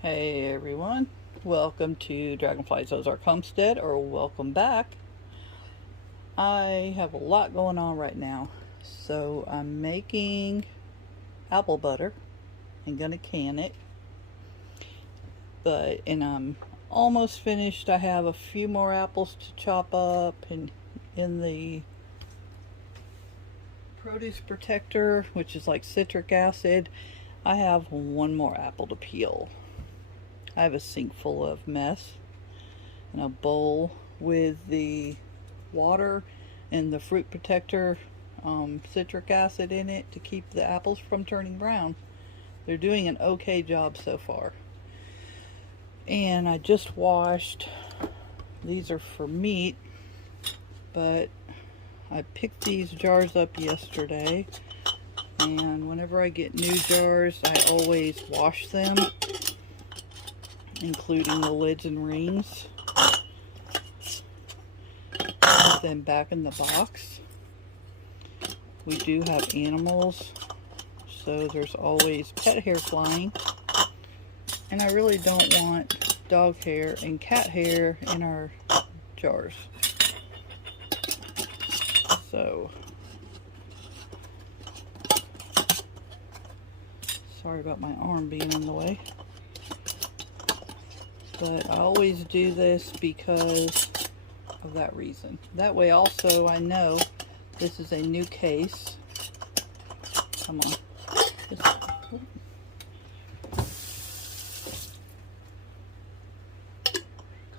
Hey everyone, welcome to Dragonflyz Ozark Homestead, or welcome back. I have a lot going on right now, so I'm making apple butter and gonna can it. And I'm almost finished. I have a few more apples to chop up, and in the produce protector, which is like citric acid, I have one more apple to peel. I have a sink full of mess and a bowl with the water and the fruit protector citric acid in it to keep the apples from turning brown. They're doing an okay job so far. And I just washed, these are for meat, but I picked these jars up yesterday, and whenever I get new jars I always wash them, including the lids and rings. Put them back in the box. We do have animals, so there's always pet hair flying, and I really don't want dog hair and cat hair in our jars. So sorry about my arm being in the way. But I always do this because of that reason. That way also I know this is a new case. Come on.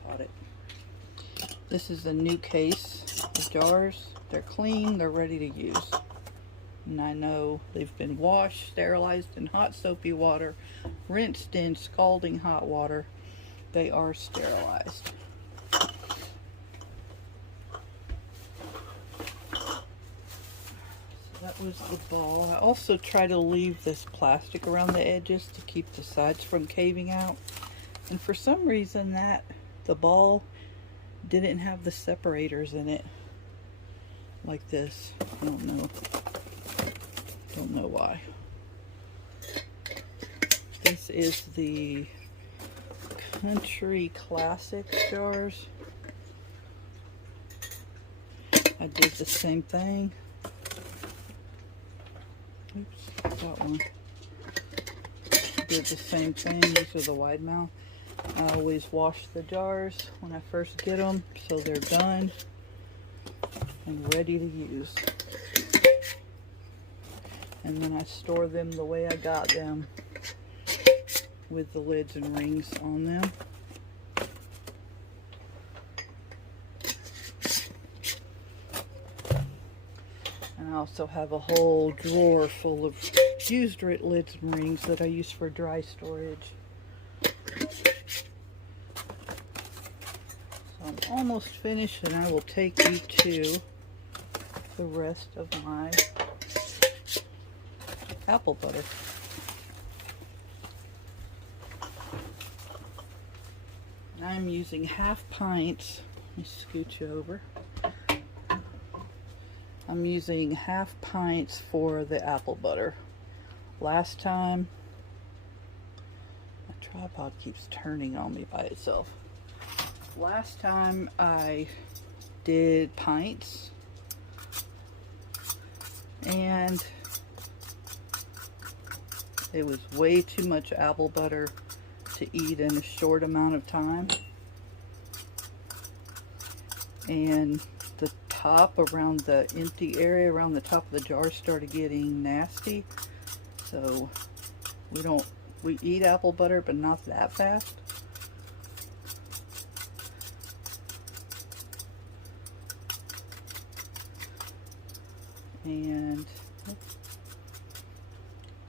Caught it. This is a new case of jars. They're clean, they're ready to use. And I know they've been washed, sterilized in hot soapy water, rinsed in scalding hot water. They are sterilized. So that was the ball. I also try to leave this plastic around the edges to keep the sides from caving out. And for some reason the ball didn't have the separators in it like this. I don't know why. This is the Country Classic jars. I did the same thing. Oops, got one. Did the same thing. These are the wide mouth. I always wash the jars when I first get them, so they're done and ready to use. And then I store them the way I got them, with the lids and rings on them. And I also have a whole drawer full of used lids and rings that I use for dry storage. So I'm almost finished, and I will take you to the rest of my apple butter. I'm using half pints. Let me scoot you over. I'm using half pints for the apple butter. Last time, my tripod keeps turning on me by itself. Last time I did pints, and it was way too much apple butter to eat in a short amount of time, and the top around the empty area around the top of the jar started getting nasty. So we eat apple butter, but not that fast. And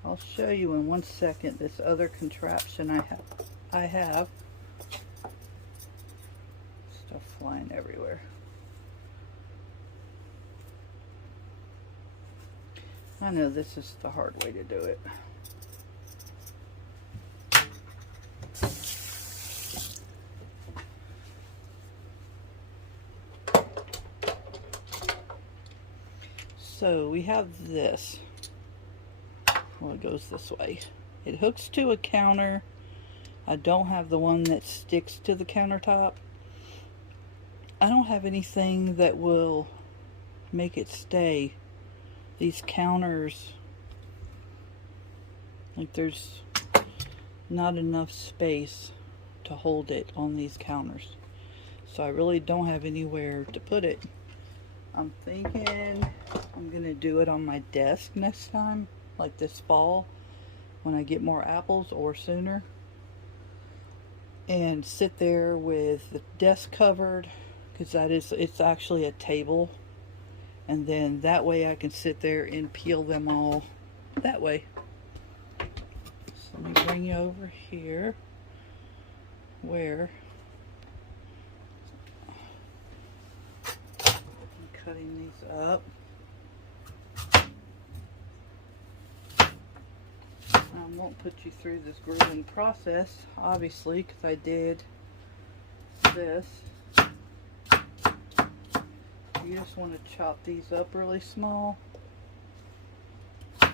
I'll show you in 1 second this other contraption I have. Stuff flying everywhere. I know this is the hard way to do it. So we have this. Well, it goes this way. It hooks to a counter. I don't have the one that sticks to the countertop. I don't have anything that will make it stay. These counters, like there's not enough space to hold it on these counters. So I really don't have anywhere to put it. I'm thinking I'm gonna do it on my desk next time, like this fall, when I get more apples or sooner. And sit there with the desk covered, because it's actually a table. And then that way I can sit there and peel them all that way. So let me bring you over here where I'm cutting these up. I won't put you through this grueling process, obviously, because I did this. You just want to chop these up really small. And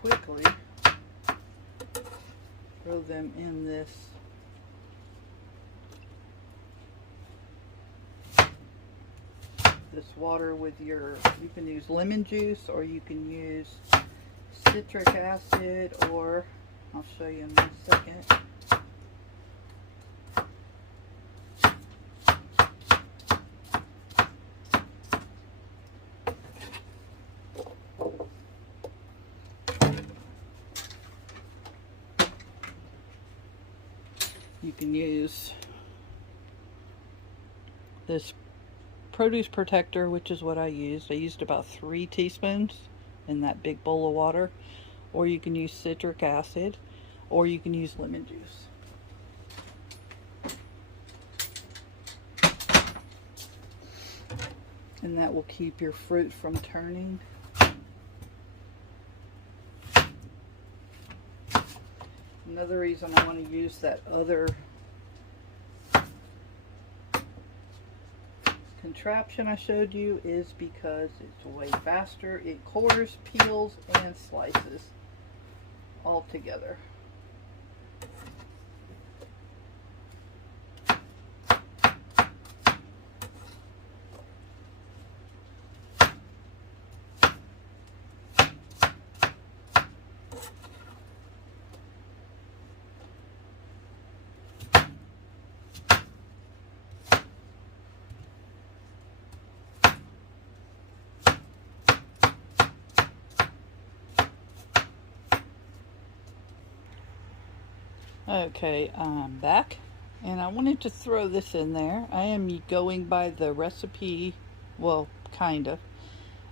quickly throw them in this water with you can use lemon juice, or you can use citric acid, or I'll show you in a second. You can use this produce protector, which is what I used. I used about 3 teaspoons in that big bowl of water. Or you can use citric acid, or you can use lemon juice. And that will keep your fruit from turning. Another reason I want to use that other contraption I showed you is because it's way faster. It cores, peels, and slices all together. Okay, I'm back, and I wanted to throw this in there. I am going by the recipe, well, kind of,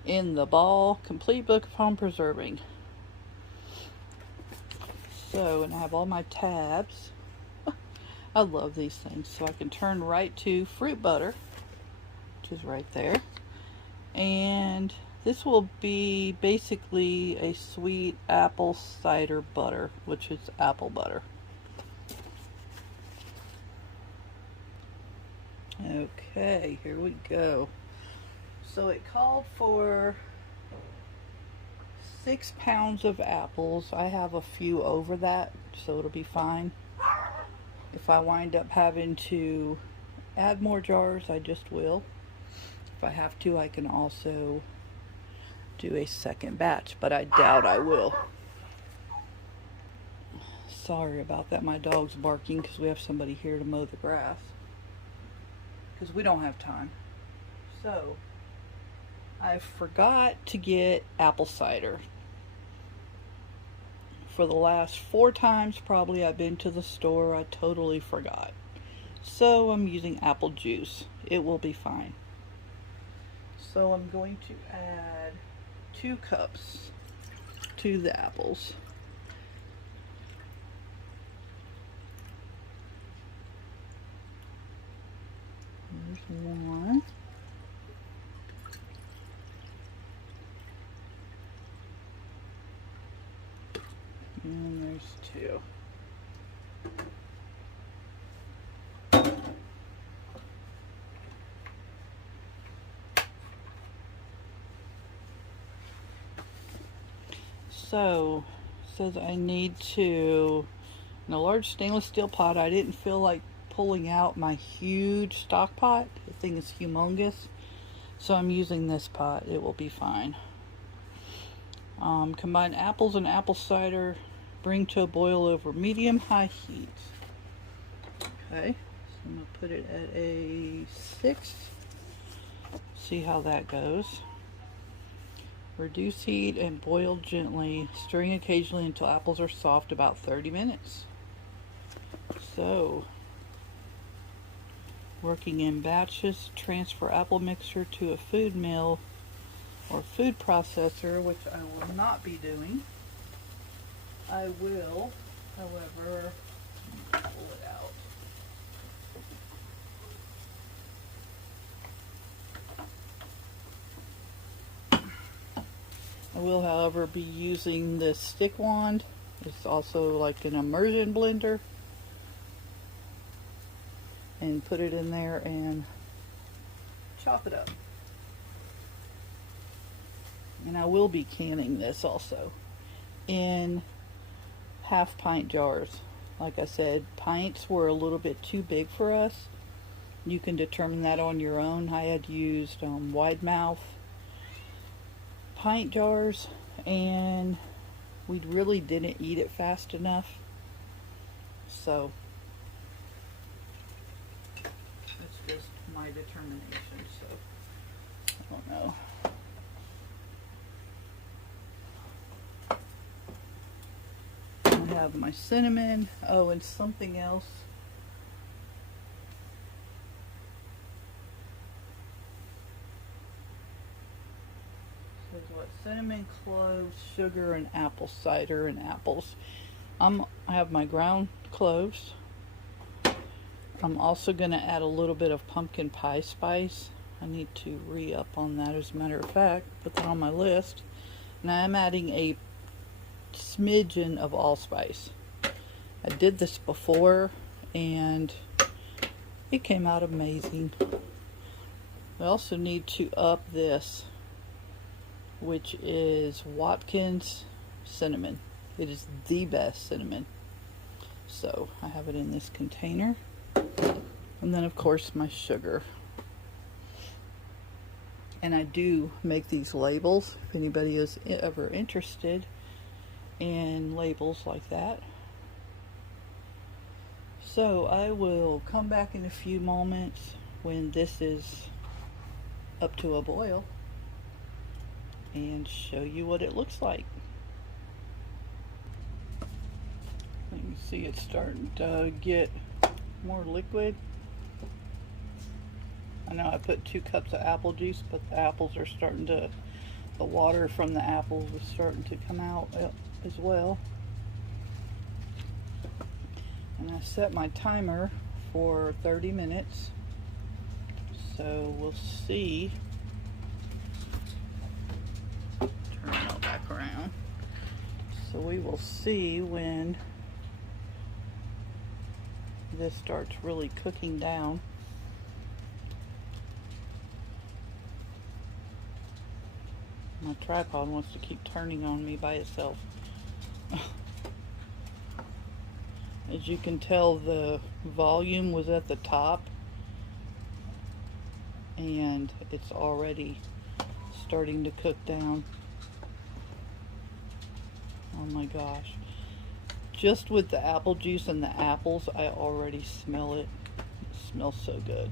in the Ball Complete Book of Home Preserving. So, and I have all my tabs. I love these things. So I can turn right to fruit butter, which is right there. And this will be basically a sweet apple cider butter, which is apple butter. Okay, here we go. So it called for 6 pounds of apples. I have a few over that, so it'll be fine. If I wind up having to add more jars, I just will. If I have to, I can also do a second batch, but I doubt I will. Sorry about that. My dog's barking because we have somebody here to mow the grass. Because we don't have time. So, I forgot to get apple cider. For the last 4 times probably I've been to the store, I totally forgot. So I'm using apple juice. It will be fine. So I'm going to add 2 cups to the apples. There's 1. And there's 2. So, it says I need to, in a large stainless steel pot. I didn't feel like pulling out my huge stock pot. The thing is humongous. So I'm using this pot. It will be fine. Combine apples and apple cider. Bring to a boil over medium-high heat. Okay, so I'm going to put it at a 6. See how that goes. Reduce heat and boil gently, stirring occasionally until apples are soft, about 30 minutes. So, working in batches, transfer apple mixture to a food mill or food processor, which I will not be doing. I will, however, pull it out. I will, however, be using this stick wand. It's also like an immersion blender. And put it in there and chop it up. And I will be canning this also in half-pint jars. Like I said, pints were a little bit too big for us. You can determine that on your own. I had used wide mouth pint jars, and we really didn't eat it fast enough. So it's just my determination. So I don't know. I have my cinnamon. Oh, and something else. Says what? Cinnamon, cloves, sugar, and apple cider and apples. I have my ground cloves. I'm also going to add a little bit of pumpkin pie spice. I need to re-up on that, as a matter of fact. Put that on my list. And I'm adding a smidgen of allspice. I did this before and it came out amazing. I also need to up this, which is Watkins cinnamon. It is the best cinnamon. So I have it in this container. And then of course my sugar. And I do make these labels if anybody is ever interested in labels like that. So I will come back in a few moments when this is up to a boil and show you what it looks like. You can see it's starting to get more liquid. I know I put 2 cups of apple juice, but the apples are starting to, the water from the apples is starting to come out as well. And I set my timer for 30 minutes. So we'll see. Turn it all back around. So we will see when this starts really cooking down. My tripod wants to keep turning on me by itself. As you can tell, the volume was at the top and it's already starting to cook down. Oh my gosh. Just with the apple juice and the apples, I already smell it. It smells so good.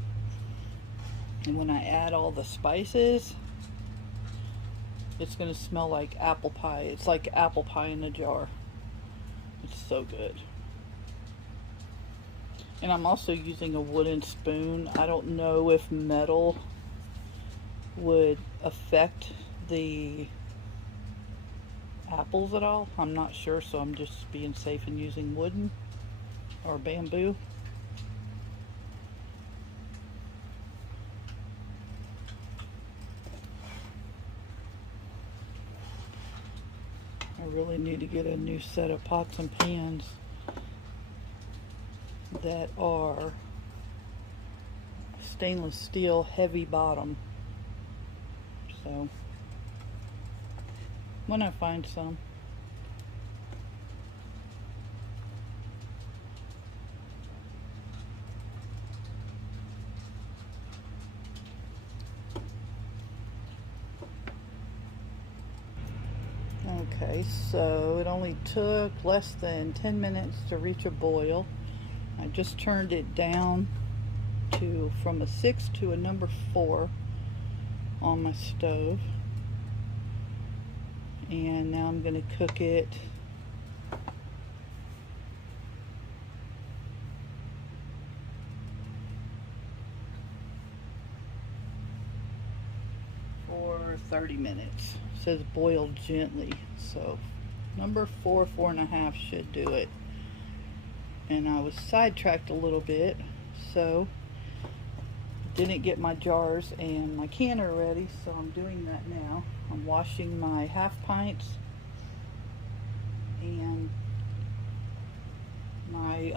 And when I add all the spices, it's going to smell like apple pie. It's like apple pie in a jar. It's so good. And I'm also using a wooden spoon. I don't know if metal would affect the apples at all. I'm not sure, so I'm just being safe and using wooden or bamboo. I really need to get a new set of pots and pans that are stainless steel, heavy bottom. So when I find some, Okay, so it only took less than 10 minutes to reach a boil. I just turned it down to from a 6 to a number 4 on my stove. And now I'm going to cook it for 30 minutes. It says boil gently, so number 4, 4.5 should do it. And I was sidetracked a little bit, so didn't get my jars and my canner ready, so I'm doing that now. I'm washing my half pints and my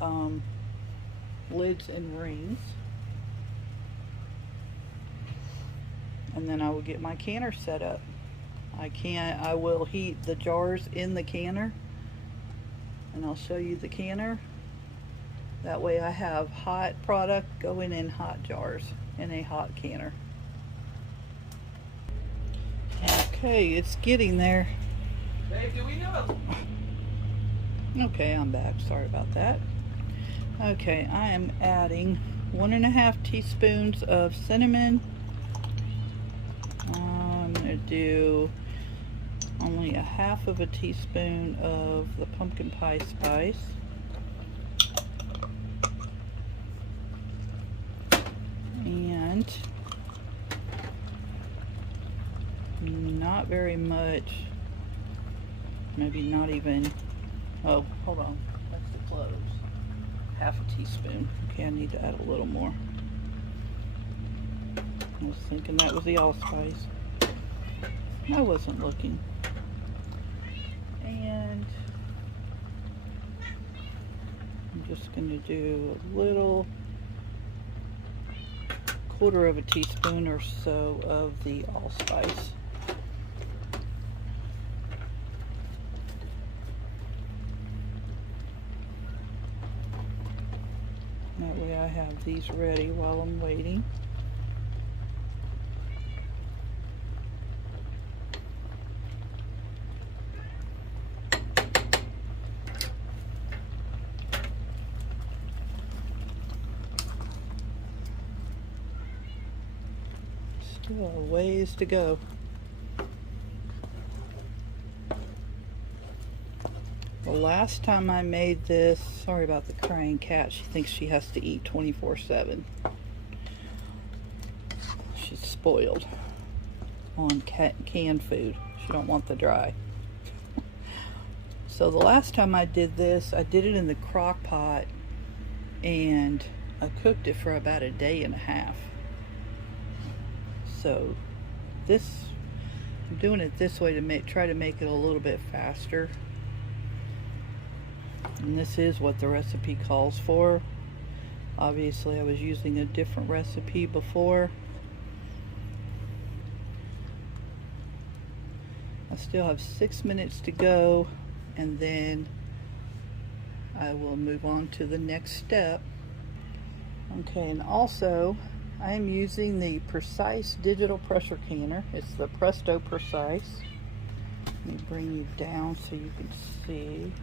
lids and rings, and then I will get my canner set up. I will heat the jars in the canner, and I'll show you the canner. That way I have hot product going in hot jars in a hot canner. Okay, it's getting there. Babe, do we have a... Okay, I'm back. Sorry about that. Okay, I am adding 1.5 teaspoons of cinnamon. I'm going to do only 1/2 teaspoon of the pumpkin pie spice. And not very much, maybe not even, oh, hold on, that's the cloves. 1/2 teaspoon. Okay, I need to add a little more. I was thinking that was the allspice. I wasn't looking. And I'm just going to do a little 1/4 teaspoon or so of the allspice. That way I have these ready while I'm waiting. Still a ways to go. The last time I made this, sorry about the crying cat, she thinks she has to eat 24/7. She's spoiled on canned food. She don't want the dry. So the last time I did this, I did it in the crock pot and I cooked it for about 1.5 days. So this, I'm doing it this way to try to make it a little bit faster. And this is what the recipe calls for. Obviously I was using a different recipe before. I still have 6 minutes to go, and then I will move on to the next step. Okay, and also I am using the Precise digital pressure canner. It's the Presto Precise. Let me bring you down so you can see.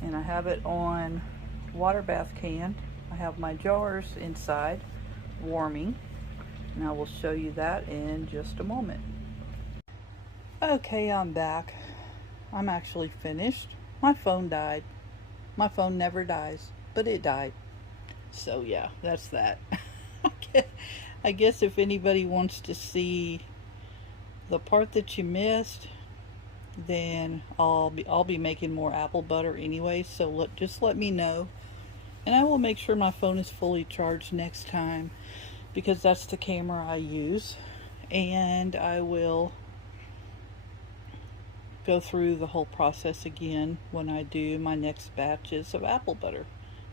And I have it on water bath can. I have my jars inside warming, and I will show you that in just a moment. Okay, I'm back. I'm actually finished. My phone died. My phone never dies, but it died. So yeah, that's that. I guess if anybody wants to see the part that you missed, then I'll be making more apple butter anyway, so just let me know, and I will make sure my phone is fully charged next time, because that's the camera I use, and I will go through the whole process again when I do my next batches of apple butter,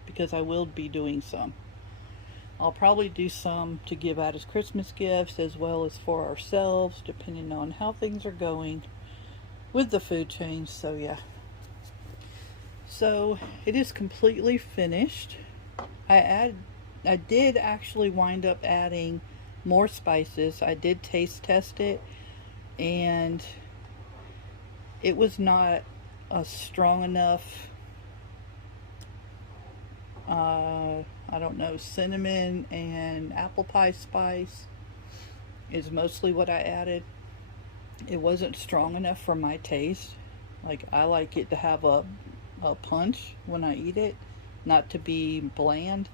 because I will be doing some. I'll probably do some to give out as Christmas gifts as well as for ourselves, depending on how things are going with the food chain. So yeah, so it is completely finished. I I did actually wind up adding more spices. I did taste test it, and it was not a strong enough, I don't know, cinnamon and apple pie spice is mostly what I added. It wasn't strong enough for my taste. Like, I like it to have a punch when I eat it, not to be bland.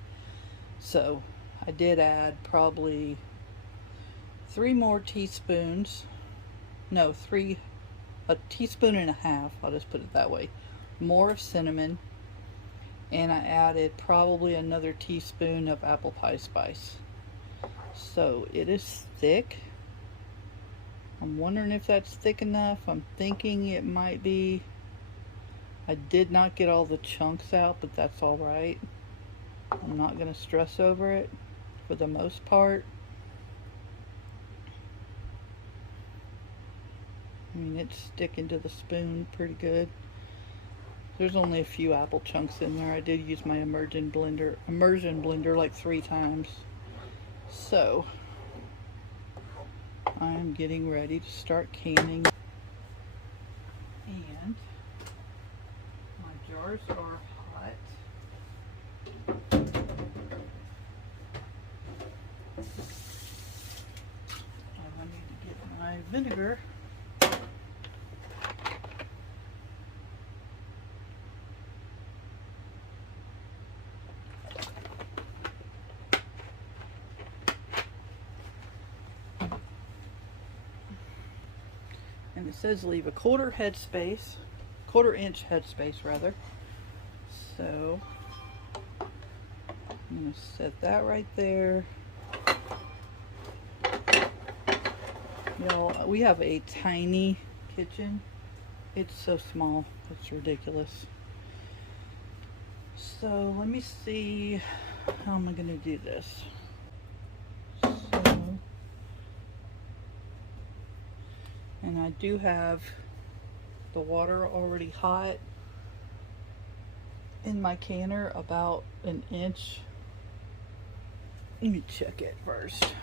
So I did add probably 3 more teaspoons. No, a teaspoon and a half, I'll just put it that way, more of cinnamon, and I added probably another teaspoon of apple pie spice. So it is thick. I'm wondering if that's thick enough. I'm thinking it might be. I did not get all the chunks out, but that's all right. I'm not going to stress over it for the most part. I mean, it's sticking to the spoon pretty good. There's only a few apple chunks in there. I did use my immersion blender like 3 times. So I am getting ready to start canning. And my jars are hot. I need to get my vinegar. And it says leave a quarter inch headspace rather. So I'm going to set that right there. Y'all, we have a tiny kitchen. It's so small, it's ridiculous. So let me see, how am I going to do this? And I do have the water already hot in my canner, about an inch. Let me check it first.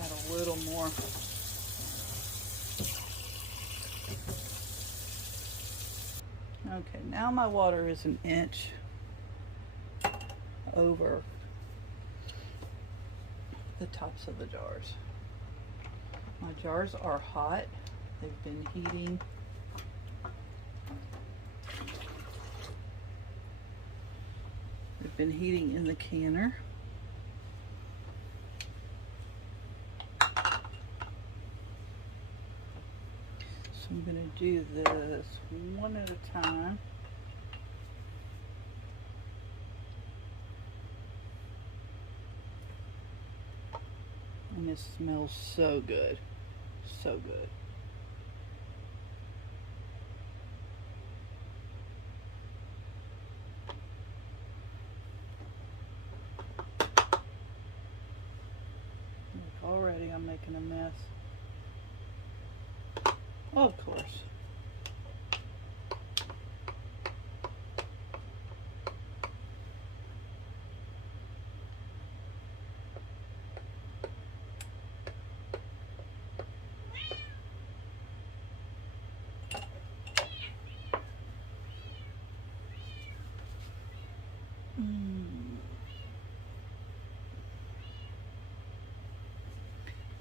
Add a little more. Okay, now my water is an inch over the tops of the jars. My jars are hot. They've been heating. They've been heating in the canner. So I'm going to do this one at a time. And it smells so good. So good. Look, already I'm making a mess. Oh, of course.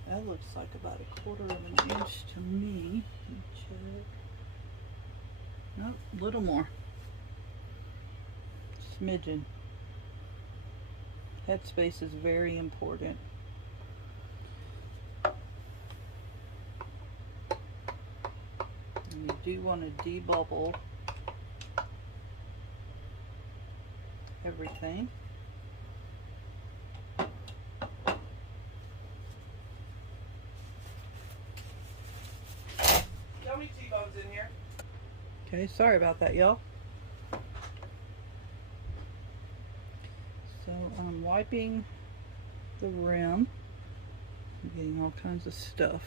That looks like about a quarter of an inch to me. Let me check. Nope, a little more. Smidgen. Headspace is very important. And you do want to debubble everything. In here. Okay, sorry about that, y'all. So I'm wiping the rim. I'm getting all kinds of stuff.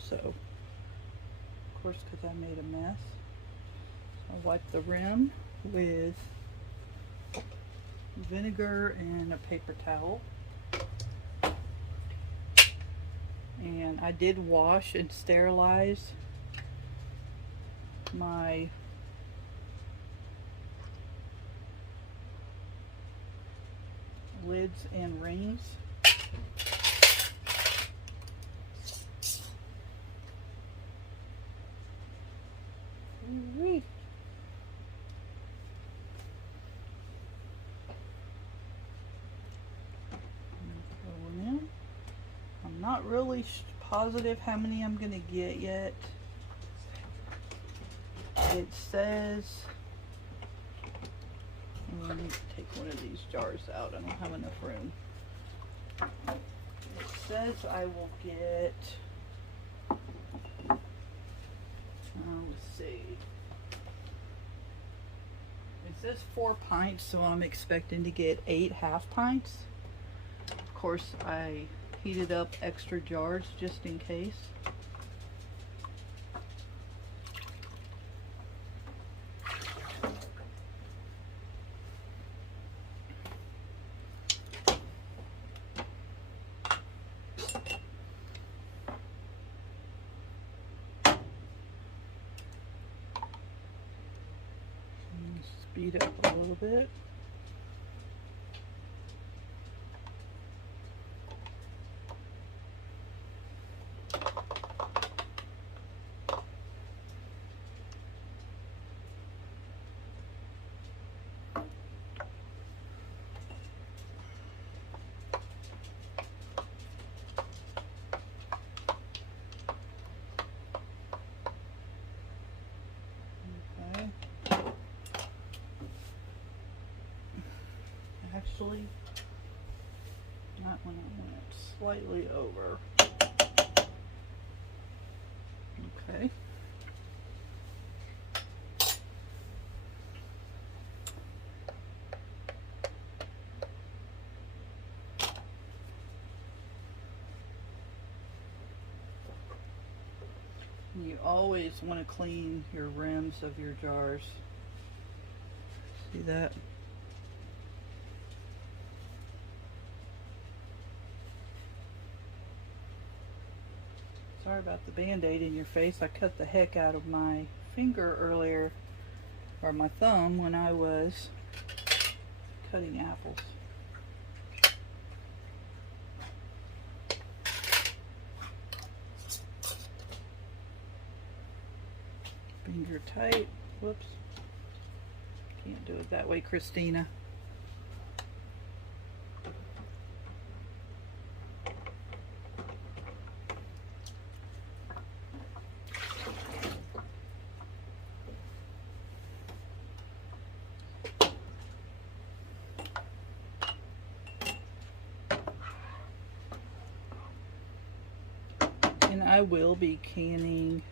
So, of course, because I made a mess. I wipe the rim with vinegar and a paper towel. And I did wash and sterilize my lids and rings. Ooh-wee. Going in. I'm not really positive how many I'm gonna get yet. It says, let me take one of these jars out. I don't have enough room. It says I will get, let's see. It says 4 pints, so I'm expecting to get 8 half pints. Of course, I heated up extra jars just in case. Speed up a little bit. Actually, not when I went slightly over. Okay. You always want to clean your rims of your jars. See that? Sorry about the band-aid in your face. I cut the heck out of my finger earlier, or my thumb, when I was cutting apples. Finger tight. Whoops. Can't do it that way, Christina. And I will be canning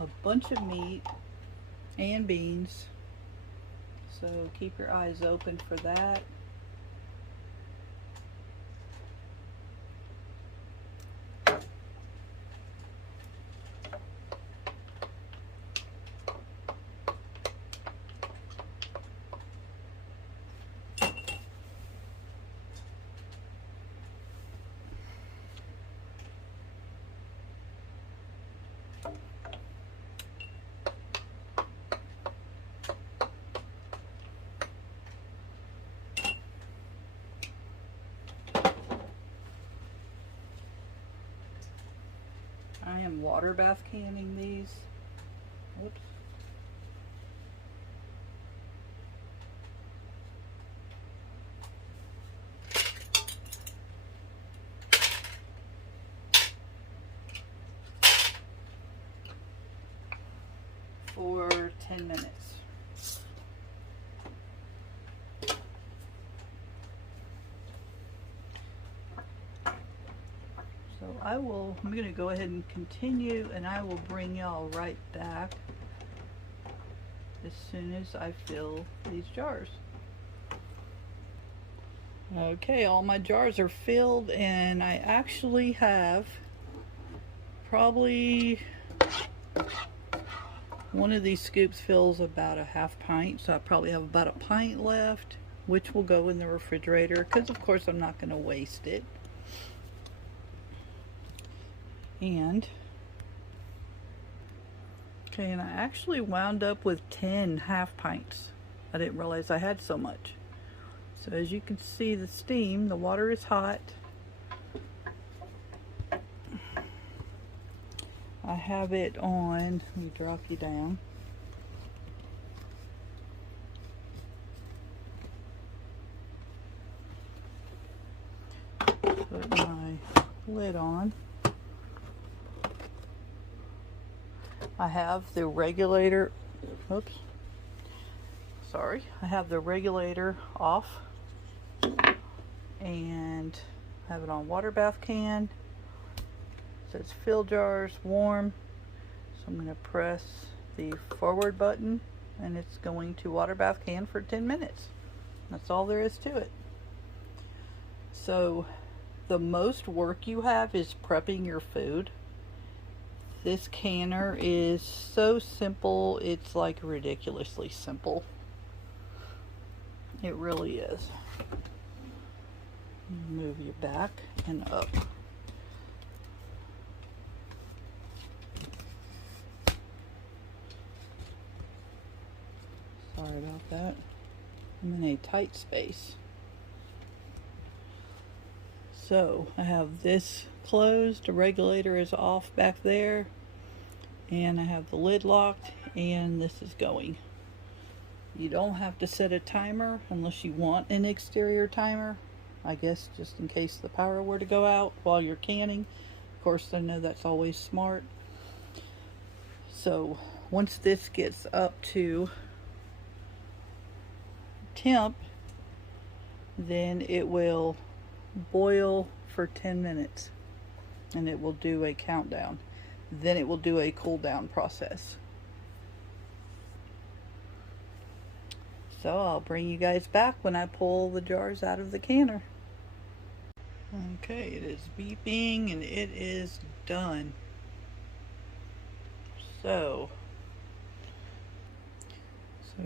a bunch of meat and beans, so keep your eyes open for that. I am water bath canning these. Whoops. For 10 minutes. I'm going to go ahead and continue, and I will bring y'all right back as soon as I fill these jars. Okay, all my jars are filled, and I actually have probably One of these scoops fills about a half pint, so I probably have about a pint left, which will go in the refrigerator because of course I'm not going to waste it. And okay, and I actually wound up with 10 half pints. I didn't realize I had so much. So as you can see, the steam, the water is hot. I have it on, let me drop you down. Put my lid on. I have the regulator, oops, sorry. I have the regulator off and have it on water bath can. It says fill jars, warm. So I'm going to press the forward button and it's going to water bath can for 10 minutes. That's all there is to it. So the most work you have is prepping your food. This canner is so simple, it's like ridiculously simple. It really is. Move you back and up. Sorry about that. I'm in a tight space. So I have this closed, the regulator is off back there, and I have the lid locked, and this is going. You don't have to set a timer unless you want an exterior timer, I guess, just in case the power were to go out while you're canning. Of course, I know that's always smart. So once this gets up to temp, then it will boil for 10 minutes and it will do a countdown. Then it will do a cool down process. So I'll bring you guys back when I pull the jars out of the canner. Okay, it is beeping and it is done. So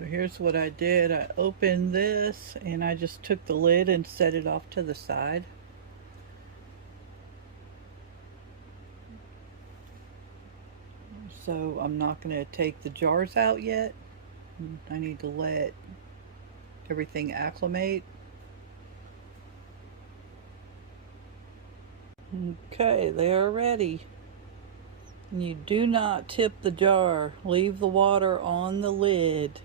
here's what I did. I opened this and I just took the lid and set it off to the side. So I'm not going to take the jars out yet. I need to let everything acclimate. Okay, they are ready. And you do not tip the jar. Leave the water on the lid.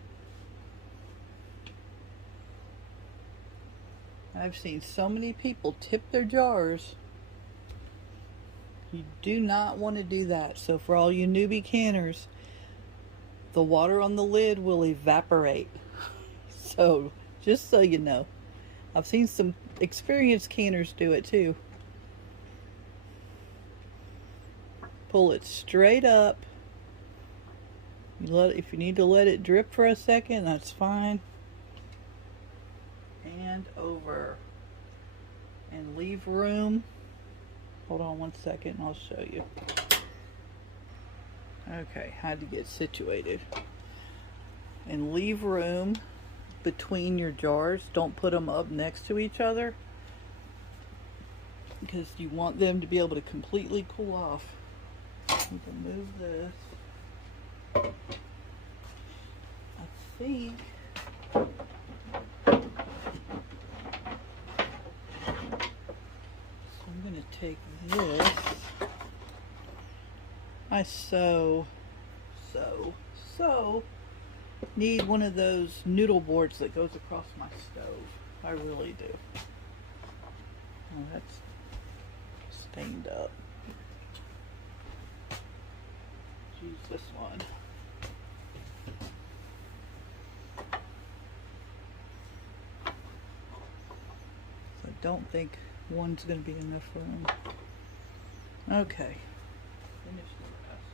I've seen so many people tip their jars. You do not want to do that. So for all you newbie canners, the water on the lid will evaporate. So just so you know, I've seen some experienced canners do it too. Pull it straight up. If you need to let it drip for a second, that's fine. And over. And leave room. Hold on one second and I'll show you. Okay, how to get situated. And leave room between your jars. Don't put them up next to each other, because you want them to be able to completely cool off. You can move this. I think so. I'm going to take this. I so need one of those noodle boards that goes across my stove. I really do. Oh, that's stained up. Use this one. So I don't think one's going to be enough room. Okay. Finish the rest.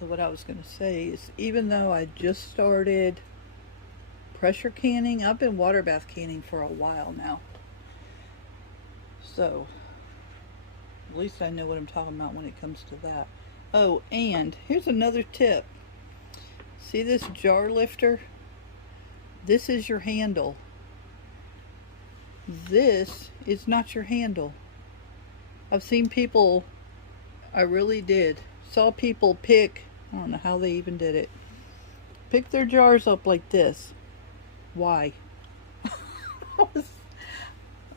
So what I was going to say is, even though I just started pressure canning. I've been water bath canning for a while now. So, at least I know what I'm talking about when it comes to that. Oh, and here's another tip. See this jar lifter? This is your handle. This is not your handle. I've seen people, I really did, saw people pick, I don't know how they even did it, pick their jars up like this. Why?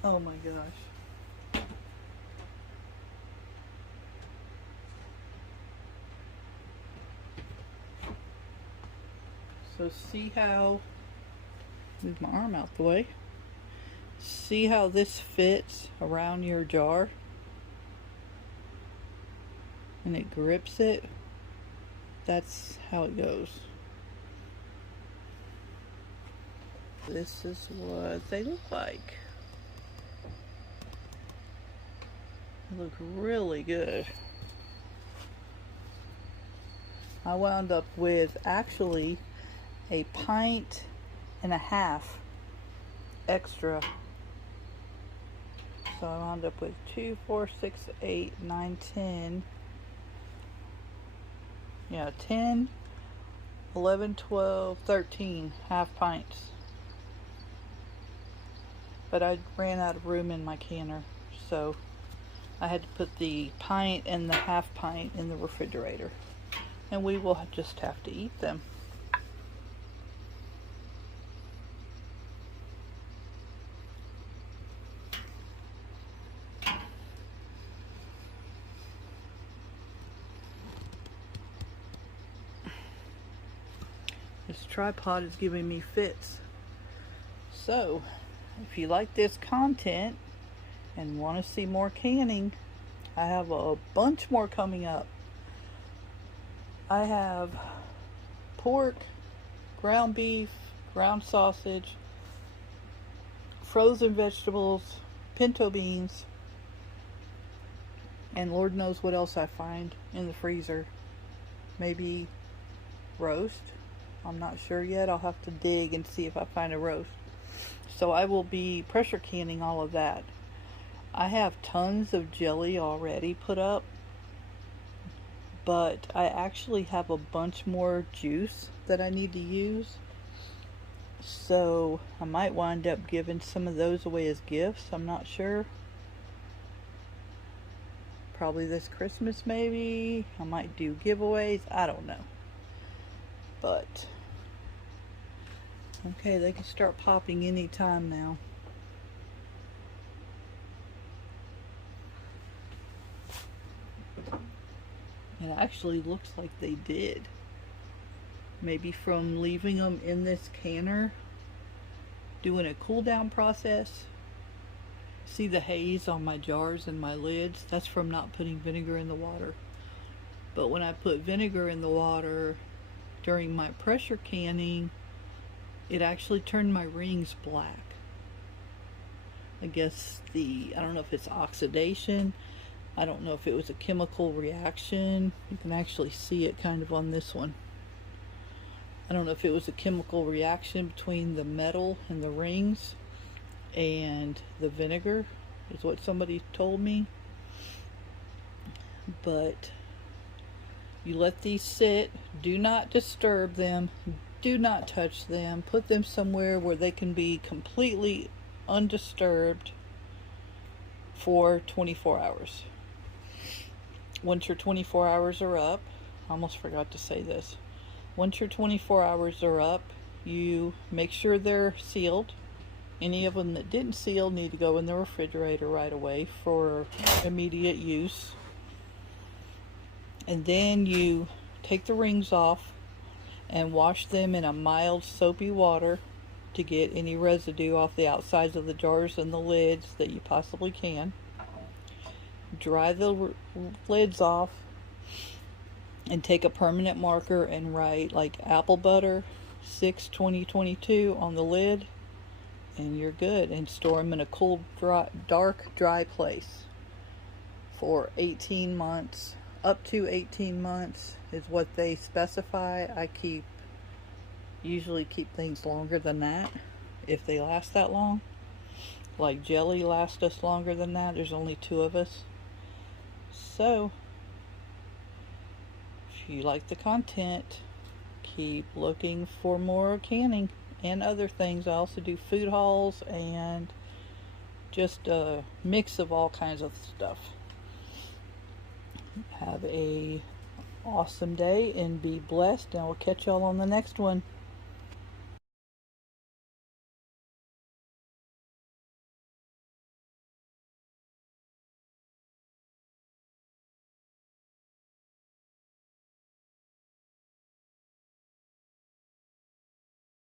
Oh my gosh. So see how, move my arm out the way. See how this fits around your jar? And it grips it. That's how it goes. This is what they look like. They look really good. I wound up with actually a 1.5 pints extra. So I wound up with 2, 4, 6, 8, 9, 10. Yeah, 10, 11, 12, 13 half pints. But I ran out of room in my canner, so I had to put the pint and the half pint in the refrigerator. And we will just have to eat them. This tripod is giving me fits. So, if you like this content and want to see more canning, I have a bunch more coming up. I have pork, ground beef, ground sausage, frozen vegetables, pinto beans, and Lord knows what else I find in the freezer. Maybe roast. I'm not sure yet. I'll have to dig and see if I find a roast. So I will be pressure canning all of that. I have tons of jelly already put up, but I actually have a bunch more juice that I need to use. So I might wind up giving some of those away as gifts. I'm not sure. Probably this Christmas maybe. I might do giveaways. I don't know. But okay, they can start popping anytime now. It actually looks like they did. Maybe from leaving them in this canner, doing a cool down process. See the haze on my jars and my lids? That's from not putting vinegar in the water. But when I put vinegar in the water during my pressure canning, it actually turned my rings black. I guess I don't know if it's oxidation. I don't know if it was a chemical reaction. You can actually see it kind of on this one. I don't know if it was a chemical reaction between the metal and the rings and the vinegar, is what somebody told me. But you let these sit. Do not disturb them. Do not touch them. Put them somewhere where they can be completely undisturbed for 24 hours. Once your 24 hours are up, I almost forgot to say this. Once your 24 hours are up, you make sure they're sealed. Any of them that didn't seal need to go in the refrigerator right away for immediate use. And then you take the rings off and wash them in a mild soapy water to get any residue off the outsides of the jars and the lids that you possibly can. Dry the lids off and take a permanent marker and write like apple butter 6/2022 on the lid, and you're good. And store them in a cool, dark, dry place for 18 months. Up to 18 months is what they specify. I keep usually keep things longer than that if they last that long. Like jelly lasts us longer than that. There's only 2 of us. So if you like the content, keep looking for more canning and other things. I also do food hauls and just a mix of all kinds of stuff. Have a awesome day and be blessed, and I will catch y'all on the next one.